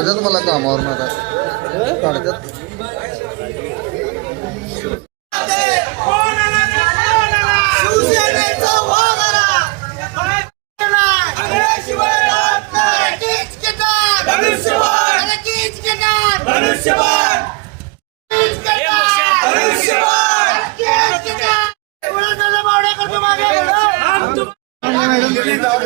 काढतात मला कामावर आता काढतात. না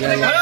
Yeah, yeah.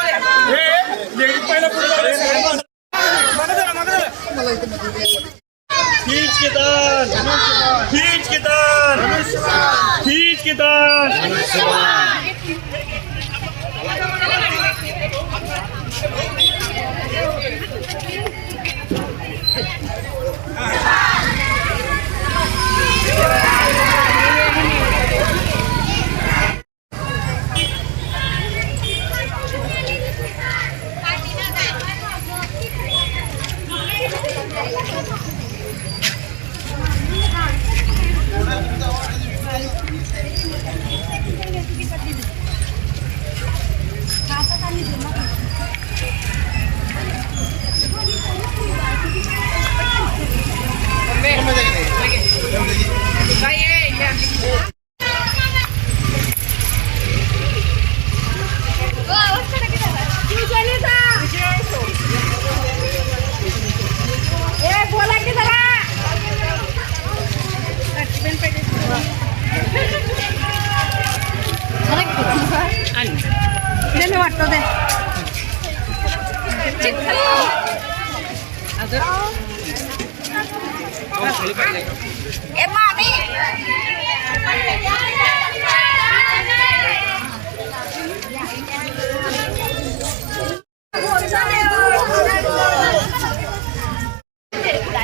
ए मामी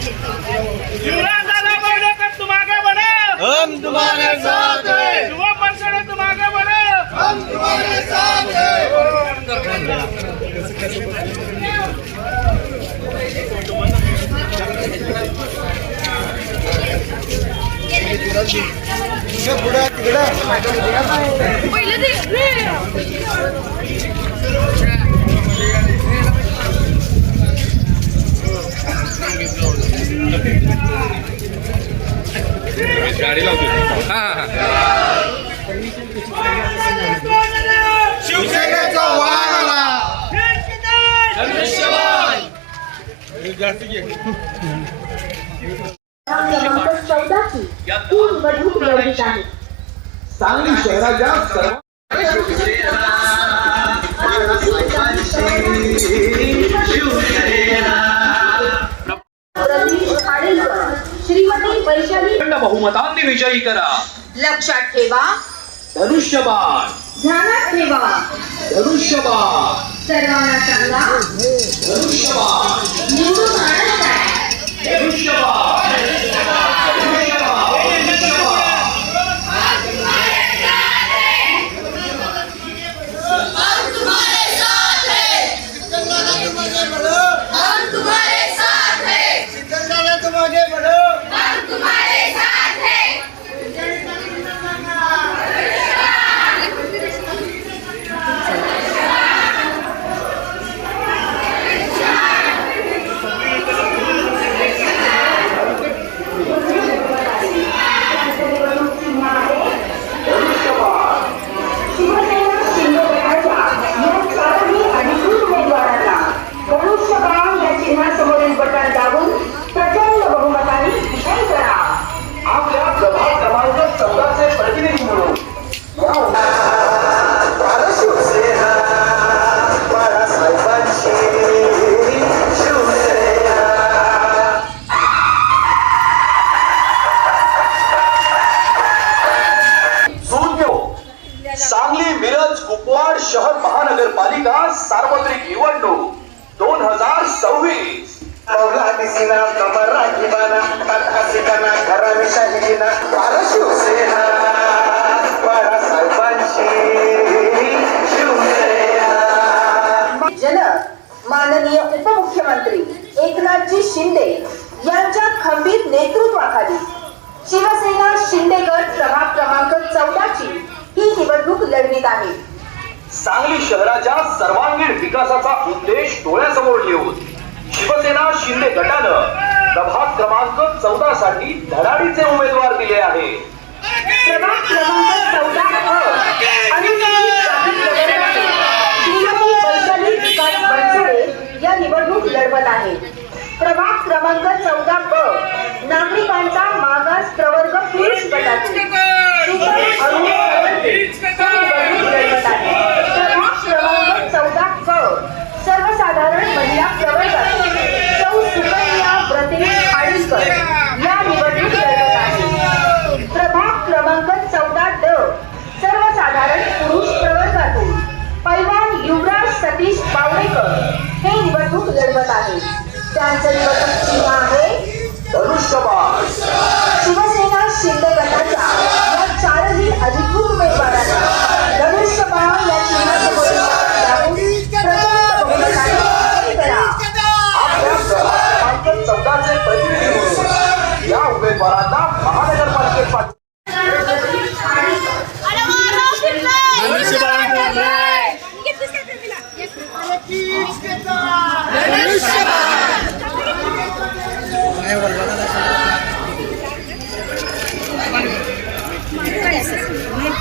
युवराज दादा बोर्डेकर तुम आगे बढ़ो हम तुम्हारे साथ पहिलं ते शिवसेनेचा वाघ आला. खींच के आहे सांगली शहराच्या सर्व श्रीमती वैशाली बहुमतांनी विजयी करा. लक्षात ठेवा. धनुष्यबाण. ध्यानात ठेवा. धनुष्यबाण. सर्वांना चांगला. धनुष्यबाण. निवडून आणत आहे धनुष्यबाण. माननीय उपमुख्यमंत्री एकनाथजी शिंदे यांच्या खंबीर नेतृत्वाखाली शिवसेना शिंदे गट प्रभाग क्रमांक चौदाची ही निवडणूक लढवित आहे. सांगली शहराच्या सर्वांगीण विकासाचा उद्देश डोळ्यासमोर ठेवून शिवसेना शिंदे गटानं प्रभाग क्रमांक चौदा साठी धडाडीचे उमेदवार दिले आहे प्रभाग क्रमांक चौदा अ अनुसूचित जाती बनसोडे निवडणूक लढवत आहे. प्रभाग क्रमांक चौदा ब नागरिकांचा मागास प्रवर्ग पुरुष गटातील आहे. प्रभाग क्रमांक चौदा क सर्वसाधारण महिला प्रवर्गातील सौ सुकन्या व्रते खाडीकर या निवडणूक लढवत आहे. प्रभाग क्रमांक चौदा ड. सर्वसाधारण पुरुष प्रवर्गातून. पैलवान युवराज सतीश बावडेकर. हे निवडणूक लढवत आहे. त्यांचं निवडणूक चिन्ह आहे. धनुष्यबाण. शिवसेना शिंदे गटाच्या या चारही अधिकृत उमेदवारांना धनुष्यबाण या चिन्हाचं बळी दाबून प्रचंड बहुमताने विजयी करा. आपल्या प्रभाग क्रमांक चौदाचे प्रतिनिधी म्हणून या उमेदवारांना महानगरपालिकेत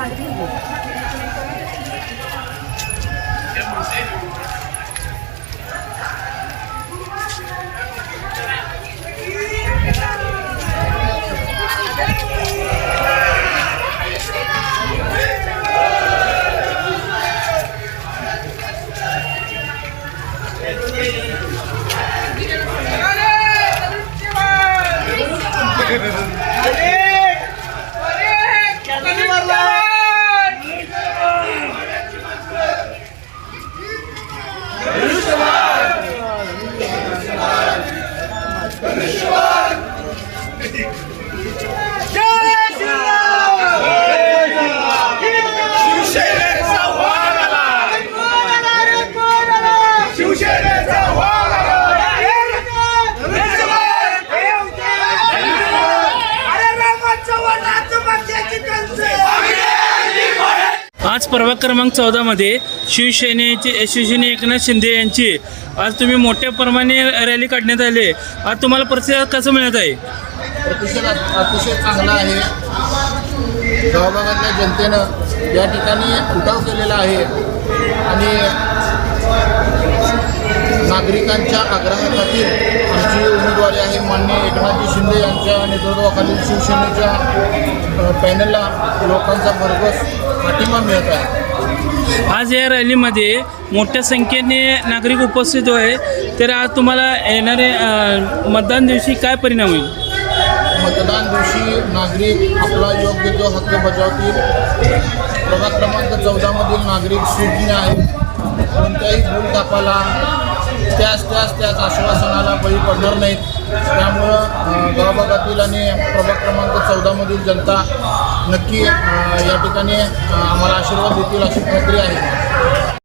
शिवसेनेचा आज प्रभाग क्रमांक चौदामध्ये शिवसेनेचे शिवसेने एकनाथ शिंदे यांची आज तुम्ही मोठ्या प्रमाणे रॅली काढण्यात आली आज तुम्हाला प्रतिसाद कसं मिळत आहे? प्रतिसाद अतिशय चांगला आहे. सहभागातल्या जनतेनं या ठिकाणी उठाव केलेला आहे. आणि नागरिकांच्या आग्रहाखातीर आमची उमेदवारी आहे मान्य एकनाथजी शिंदे यांच्या नेतृत्वाखालील शिवसेनेच्या पॅनलला लोकांचा भरघोस पाठिंबा मिळत आहे. आज या रॅलीमध्ये मोठ्या संख्येने नागरिक उपस्थित आहे तर आज तुम्हाला येणारे मतदान दिवशी काय परिणाम होईल? मतदान दिवशी नागरिक आपला योग्य तो हक्क बजावतील. प्रभाग क्रमांक चौदामधील नागरिक सुज्ञ आहेत. कोणत्याही भूलथापाला त्याच त्याच त्याच आश्वासनाला बळी पडणार नाहीत. त्यामुळं गावभागातील आणि प्रभाग क्रमांक चौदामधील जनता नक्की या ठिकाणी आम्हाला आशीर्वाद देतील अशी खात्री आहे.